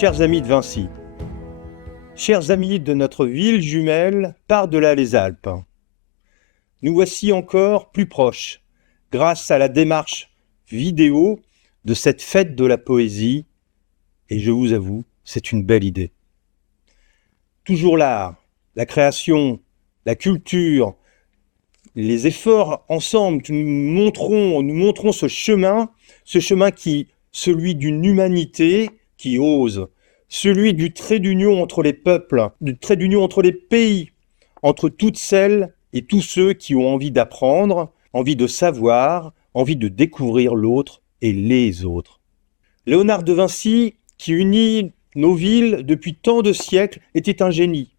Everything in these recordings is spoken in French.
Chers amis de Vinci, chers amis de notre ville jumelle par-delà les Alpes, nous voici encore plus proches grâce à la démarche vidéo de cette fête de la poésie, et je vous avoue, c'est une belle idée. Toujours l'art, la création, la culture, les efforts ensemble, nous montrons ce chemin qui, celui d'une humanité qui ose, celui du trait d'union entre les peuples, du trait d'union entre les pays, entre toutes celles et tous ceux qui ont envie d'apprendre, envie de savoir, envie de découvrir l'autre et les autres. Léonard de Vinci, qui unit nos villes depuis tant de siècles, était un génie,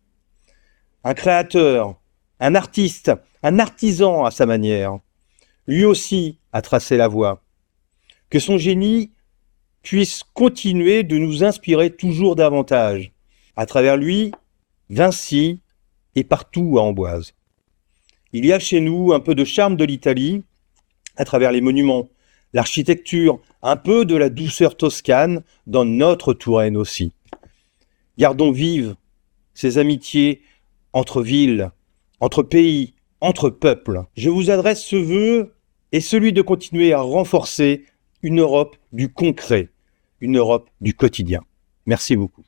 un créateur, un artiste, un artisan à sa manière. Lui aussi a tracé la voie. Que son génie puisse continuer de nous inspirer toujours davantage. À travers lui, Vinci et partout à Amboise. Il y a chez nous un peu de charme de l'Italie, à travers les monuments, l'architecture, un peu de la douceur toscane dans notre Touraine aussi. Gardons vives ces amitiés entre villes, entre pays, entre peuples. Je vous adresse ce vœu et celui de continuer à renforcer une Europe du concret, une Europe du quotidien. Merci beaucoup.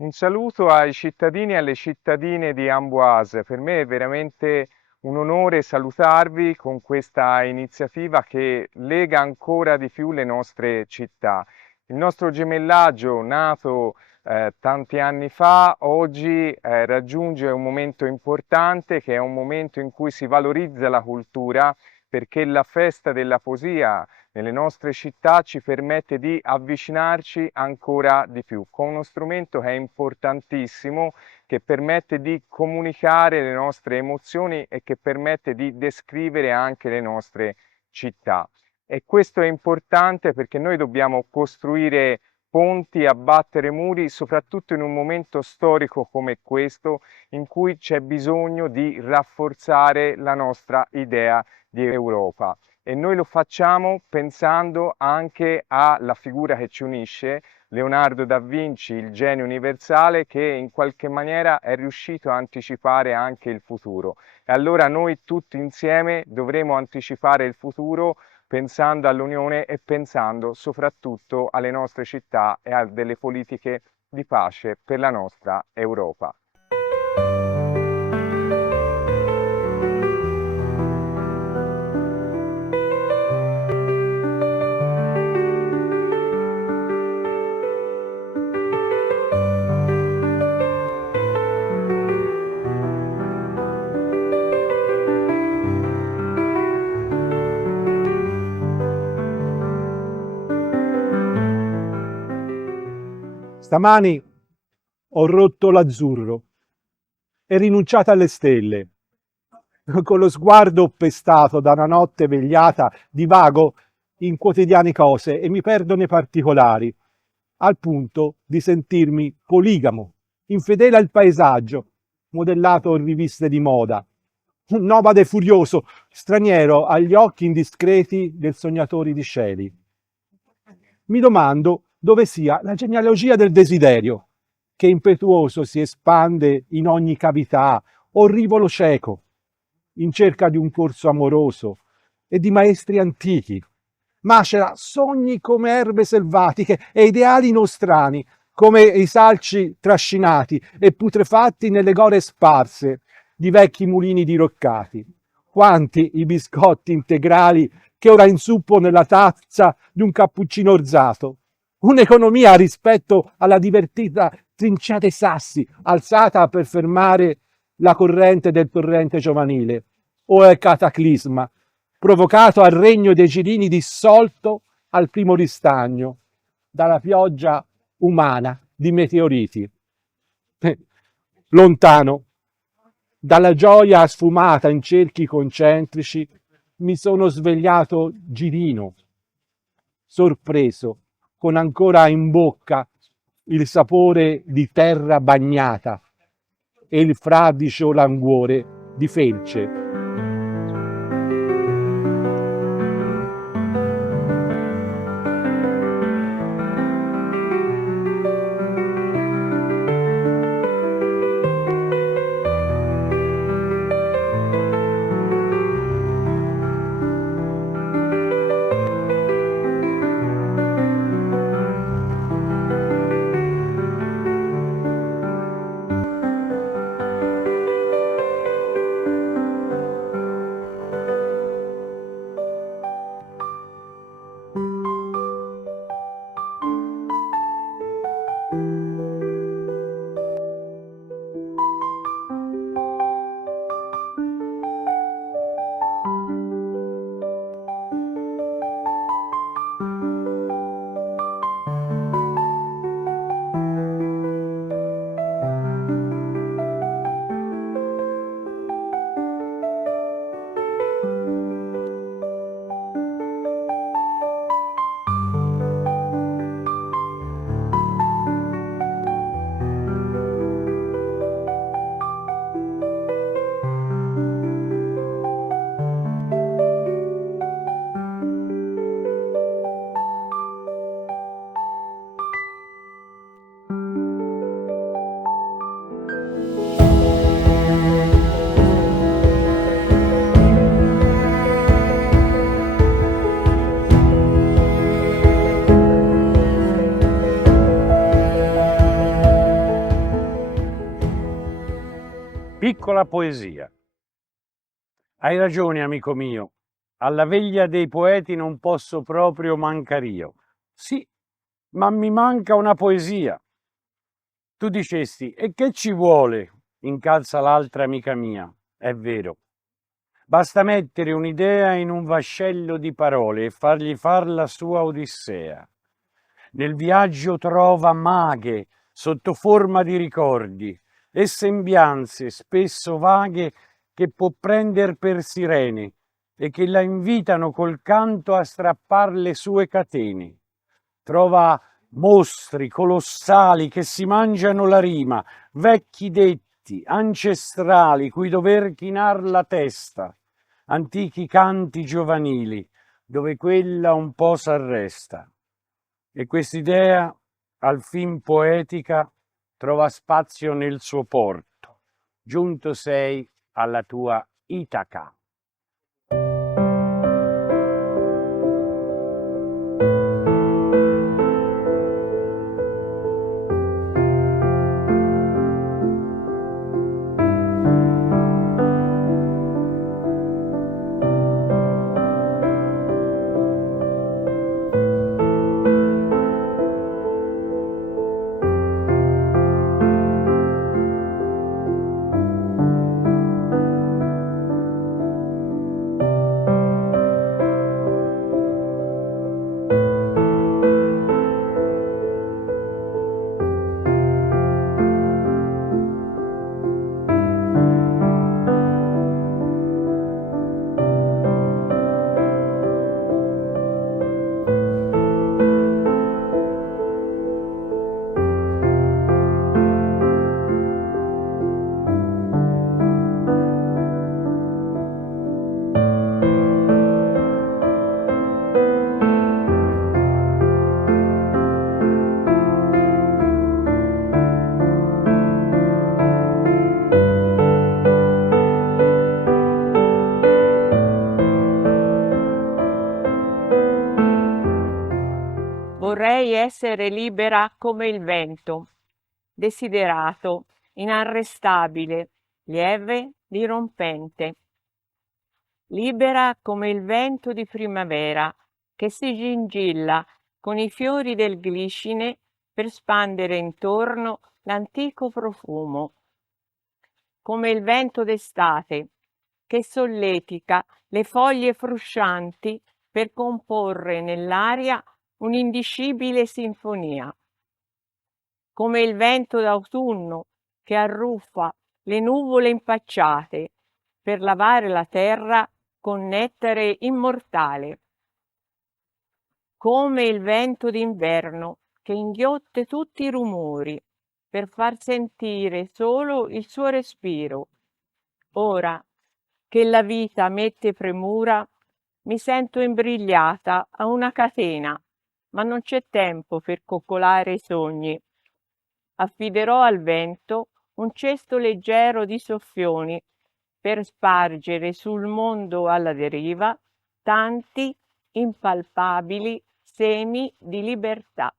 Un saluto ai cittadini e alle cittadine di Amboise. Per me è veramente un onore salutarvi con questa iniziativa che lega ancora di più le nostre città. Il nostro gemellaggio, nato tanti anni fa, oggi raggiunge un momento importante, che è un momento in cui si valorizza la cultura, perché la festa della poesia nelle nostre città ci permette di avvicinarci ancora di più con uno strumento che è importantissimo, che permette di comunicare le nostre emozioni e che permette di descrivere anche le nostre città. E questo è importante perché noi dobbiamo costruire ponti, abbattere muri, soprattutto in un momento storico come questo, in cui c'è bisogno di rafforzare la nostra idea di Europa. E noi lo facciamo pensando anche alla figura che ci unisce, Leonardo da Vinci, il genio universale, che in qualche maniera è riuscito a anticipare anche il futuro. E allora noi tutti insieme dovremo anticipare il futuro pensando all'Unione e pensando soprattutto alle nostre città e a delle politiche di pace per la nostra Europa. Stamani ho rotto l'azzurro e rinunciato alle stelle. Con lo sguardo pestato da una notte vegliata, divago in quotidiane cose e mi perdo nei particolari, al punto di sentirmi poligamo, infedele al paesaggio, modellato in riviste di moda, un nomade furioso, straniero agli occhi indiscreti del sognatore di cieli. Mi domando dove sia la genealogia del desiderio, che impetuoso si espande in ogni cavità o rivolo cieco, in cerca di un corso amoroso e di maestri antichi. Macera sogni come erbe selvatiche e ideali nostrani, come i salci trascinati e putrefatti nelle gore sparse di vecchi mulini diroccati. Quanti i biscotti integrali che ora insuppo nella tazza di un cappuccino orzato. Un'economia rispetto alla divertita trincea dei sassi, alzata per fermare la corrente del torrente giovanile. O è cataclisma, provocato al regno dei girini dissolto al primo ristagno, dalla pioggia umana di meteoriti. Lontano, dalla gioia sfumata in cerchi concentrici, mi sono svegliato girino, sorpreso, con ancora in bocca il sapore di terra bagnata e il fradicio languore di felce. Piccola poesia. Hai ragione, amico mio. Alla veglia dei poeti non posso proprio mancar io. Sì, ma mi manca una poesia. Tu dicesti, e che ci vuole? Incalza l'altra amica mia. È vero. Basta mettere un'idea in un vascello di parole e fargli far la sua odissea. Nel viaggio trova maghe sotto forma di ricordi e sembianze spesso vaghe che può prender per sirene e che la invitano col canto a strappar le sue catene. Trova mostri colossali che si mangiano la rima, vecchi detti ancestrali cui dover chinar la testa, antichi canti giovanili dove quella un po' s'arresta. E quest'idea, al fin poetica, trova spazio nel suo porto. Giunto sei alla tua Itaca. Vorrei essere libera come il vento, desiderato, inarrestabile, lieve, dirompente. Libera come il vento di primavera che si gingilla con i fiori del gliscine per spandere intorno l'antico profumo. Come il vento d'estate che solletica le foglie fruscianti per comporre nell'aria un'indicibile sinfonia. Come il vento d'autunno che arruffa le nuvole impacciate per lavare la terra con nettare immortale. Come il vento d'inverno che inghiotte tutti i rumori per far sentire solo il suo respiro. Ora che la vita mette premura, mi sento imbrigliata a una catena, ma non c'è tempo per coccolare i sogni. Affiderò al vento un cesto leggero di soffioni per spargere sul mondo alla deriva tanti impalpabili semi di libertà.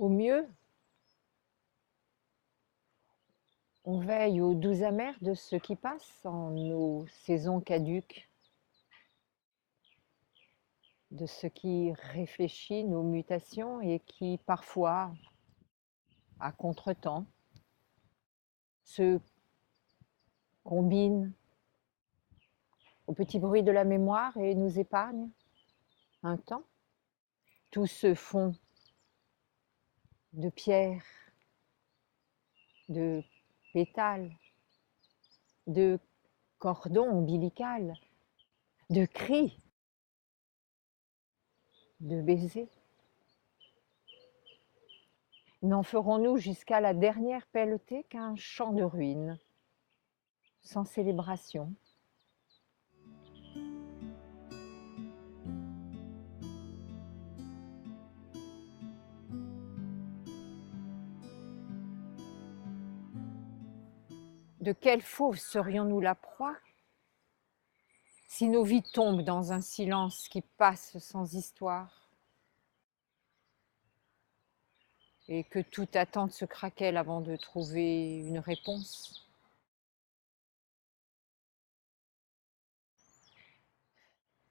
Au mieux, on veille aux doux amers de ce qui passe en nos saisons caduques, de ce qui réfléchit nos mutations et qui parfois, à contretemps, se combine au petit bruit de la mémoire et nous épargne un temps. Tout ce fond de pierre, de pétales, de cordons ombilicales, de cris, de baisers. N'en ferons-nous jusqu'à la dernière pelletée qu'un champ de ruines, sans célébration? De quelle fauve serions-nous la proie si nos vies tombent dans un silence qui passe sans histoire et que toute attente se craquelle avant de trouver une réponse?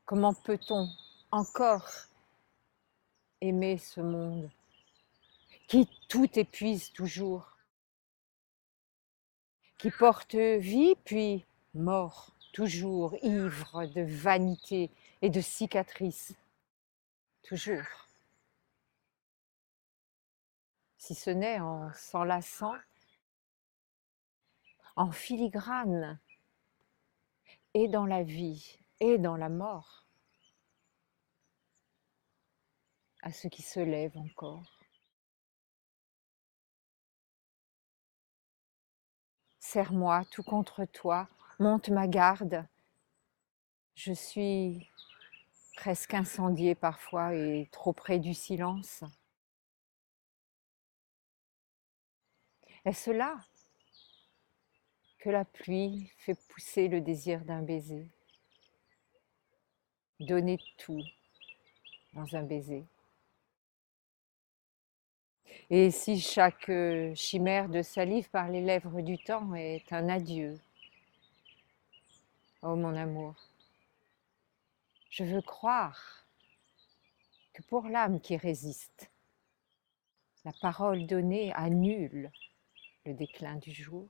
Comment peut-on encore aimer ce monde qui tout épuise toujours, qui porte vie puis mort, toujours ivre de vanité et de cicatrices, toujours, si ce n'est en s'enlaçant, en filigrane, et dans la vie et dans la mort, à ce qui se lève encore. Serre-moi tout contre toi, monte ma garde. Je suis presque incendiée parfois et trop près du silence. Est-ce là que la pluie fait pousser le désir d'un baiser? Donner tout dans un baiser. Et si chaque chimère de salive par les lèvres du temps est un adieu? Oh mon amour, je veux croire que pour l'âme qui résiste, la parole donnée annule le déclin du jour.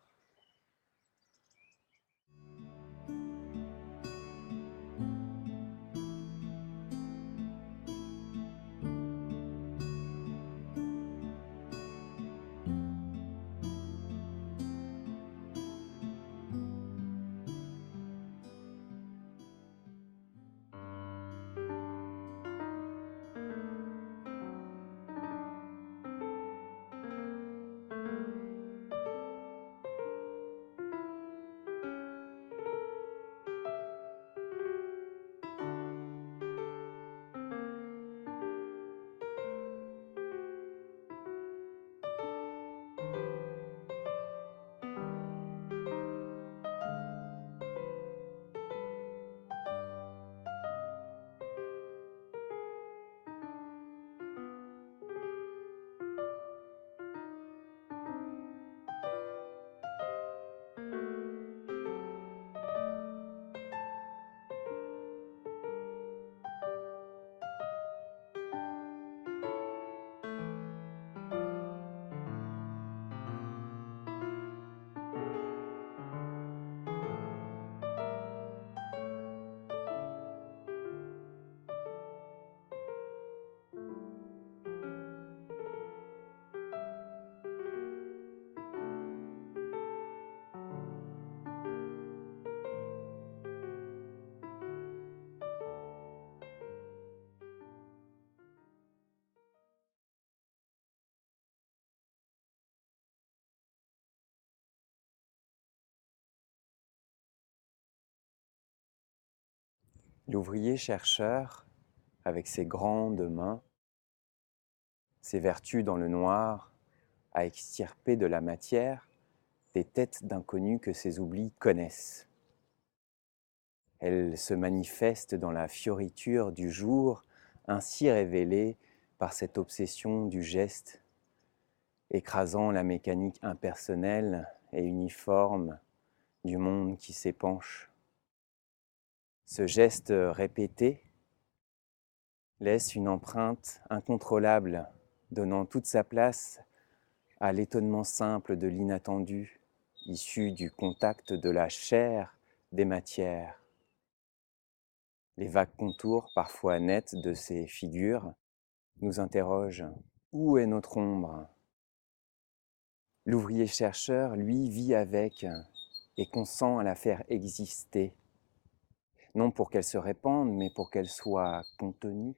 L'ouvrier chercheur, avec ses grandes mains, ses vertus dans le noir, a extirpé de la matière des têtes d'inconnus que ses oublis connaissent. Elles se manifestent dans la fioriture du jour, ainsi révélée par cette obsession du geste écrasant la mécanique impersonnelle et uniforme du monde qui s'épanche. Ce geste répété laisse une empreinte incontrôlable, donnant toute sa place à l'étonnement simple de l'inattendu, issu du contact de la chair des matières. Les vagues contours, parfois nets, de ces figures nous interrogent. Où est notre ombre? L'ouvrier chercheur, lui, vit avec et consent à la faire exister, non pour qu'elle se répande, mais pour qu'elle soit contenue.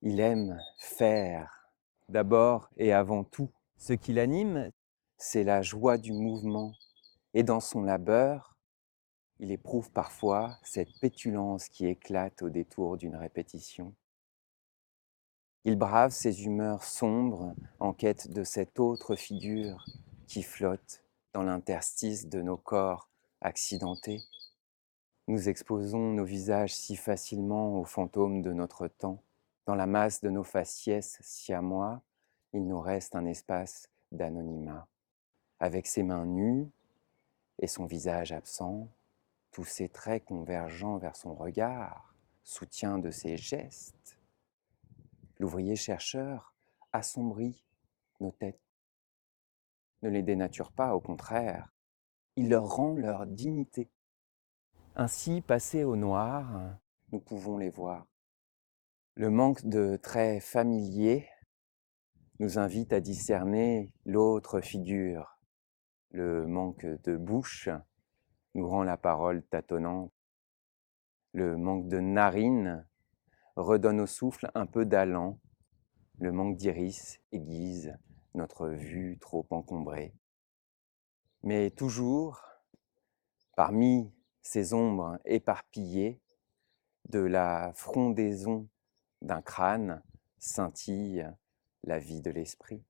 Il aime faire, d'abord et avant tout. Ce qui l'anime, c'est la joie du mouvement, et dans son labeur, il éprouve parfois cette pétulance qui éclate au détour d'une répétition. Il brave ses humeurs sombres en quête de cette autre figure qui flotte dans l'interstice de nos corps accidentés. Nous exposons nos visages si facilement aux fantômes de notre temps. Dans la masse de nos faciès siamois, il nous reste un espace d'anonymat. Avec ses mains nues et son visage absent, tous ses traits convergeant vers son regard, soutien de ses gestes, l'ouvrier chercheur assombrit nos têtes, ne les dénature pas, au contraire, il leur rend leur dignité. Ainsi, passés au noir, nous pouvons les voir. Le manque de traits familiers nous invite à discerner l'autre figure. Le manque de bouche nous rend la parole tâtonnante. Le manque de narines redonne au souffle un peu d'allant. Le manque d'iris aiguise notre vue trop encombrée. Mais toujours, parmi ces ombres éparpillées, de la frondaison d'un crâne scintille la vie de l'esprit.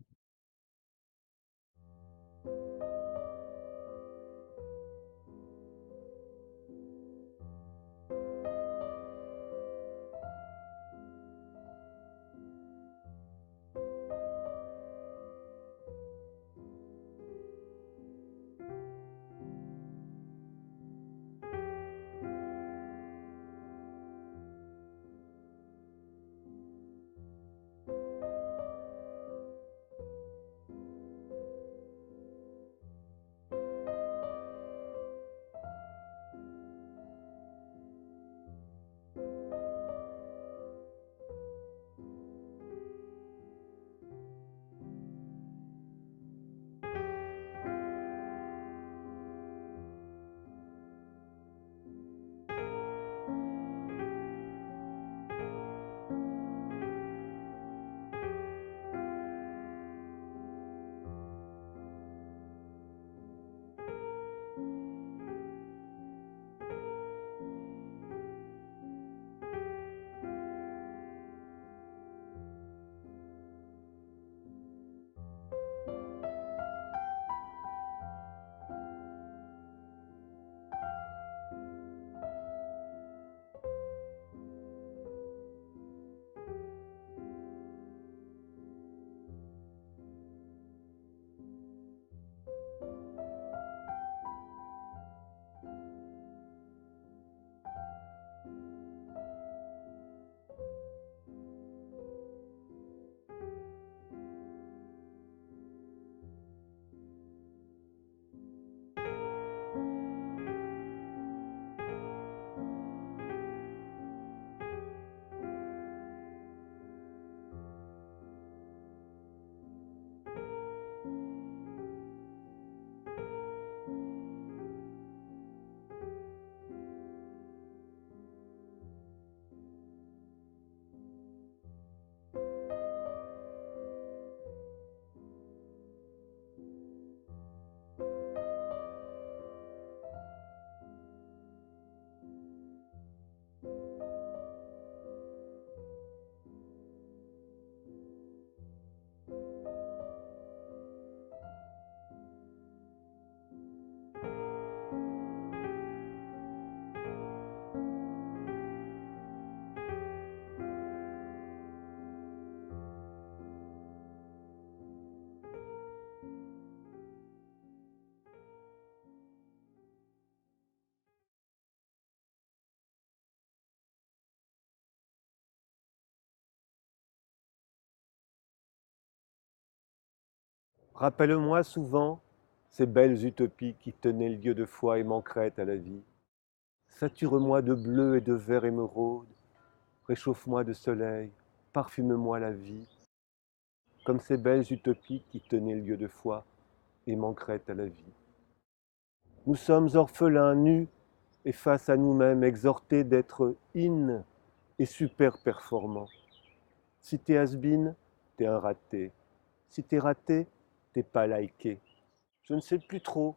Rappelle-moi souvent ces belles utopies qui tenaient lieu de foi et manqueraient à la vie. Sature-moi de bleu et de vert émeraude, réchauffe-moi de soleil, parfume-moi la vie, comme ces belles utopies qui tenaient lieu de foi et manqueraient à la vie. Nous sommes orphelins, nus, et face à nous-mêmes, exhortés d'être in et super performants. Si t'es has-been, t'es un raté. Si t'es raté, t'es pas liké. Je ne sais plus trop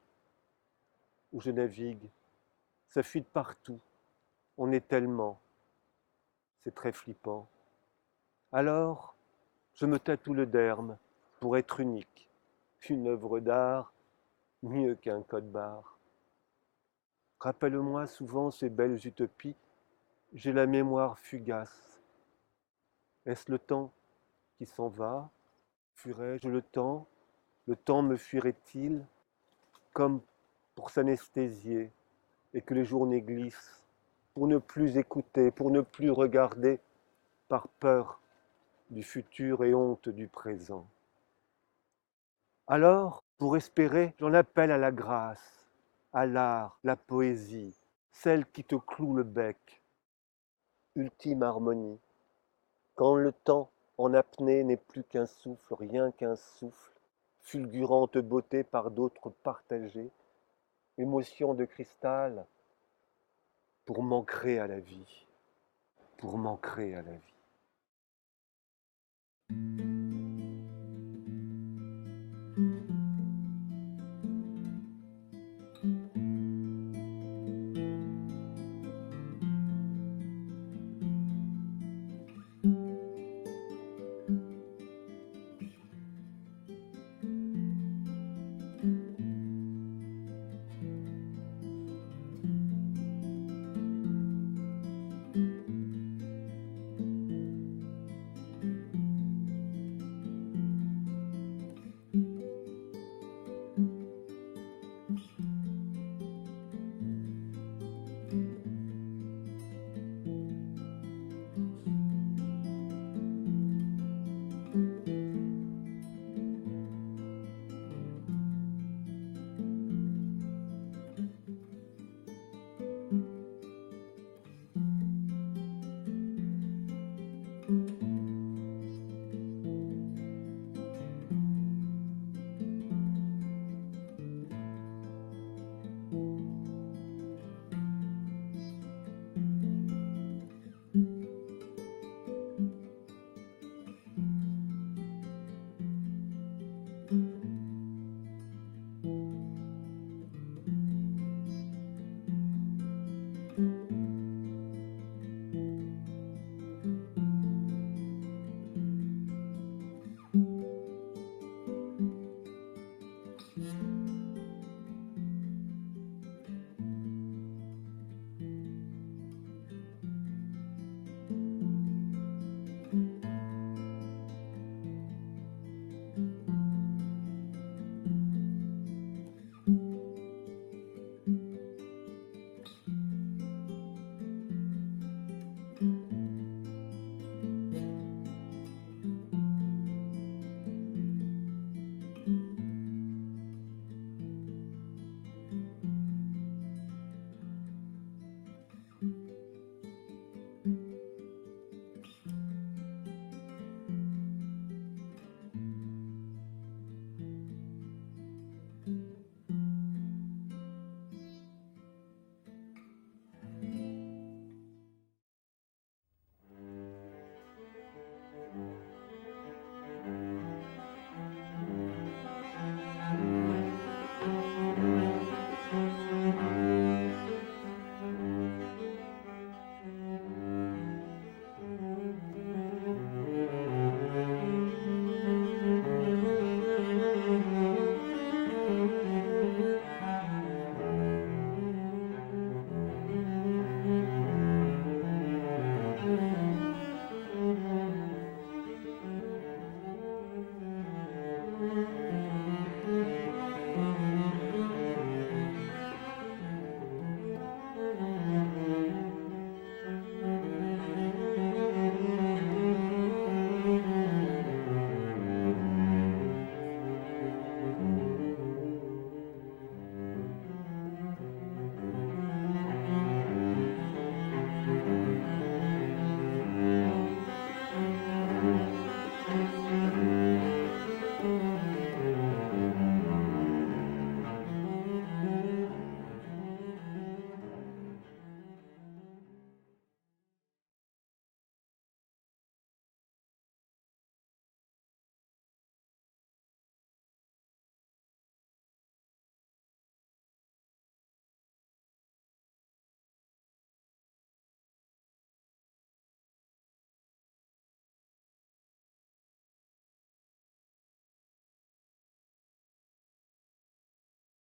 où je navigue. Ça fuit de partout. On est tellement. C'est très flippant. Alors, je me tatoue le derme pour être unique. Une œuvre d'art, mieux qu'un code barre. Rappelle-moi souvent ces belles utopies. J'ai la mémoire fugace. Est-ce le temps qui s'en va? Fuirais-je le temps? Le temps me fuirait-il? Comme pour s'anesthésier et que les journées glissent, pour ne plus écouter, pour ne plus regarder, par peur du futur et honte du présent. Alors, pour espérer, j'en appelle à la grâce, à l'art, la poésie, celle qui te cloue le bec. Ultime harmonie, quand le temps en apnée n'est plus qu'un souffle, rien qu'un souffle, fulgurante beauté par d'autres partagée, émotion de cristal, pour m'ancrer à la vie, pour m'ancrer à la vie.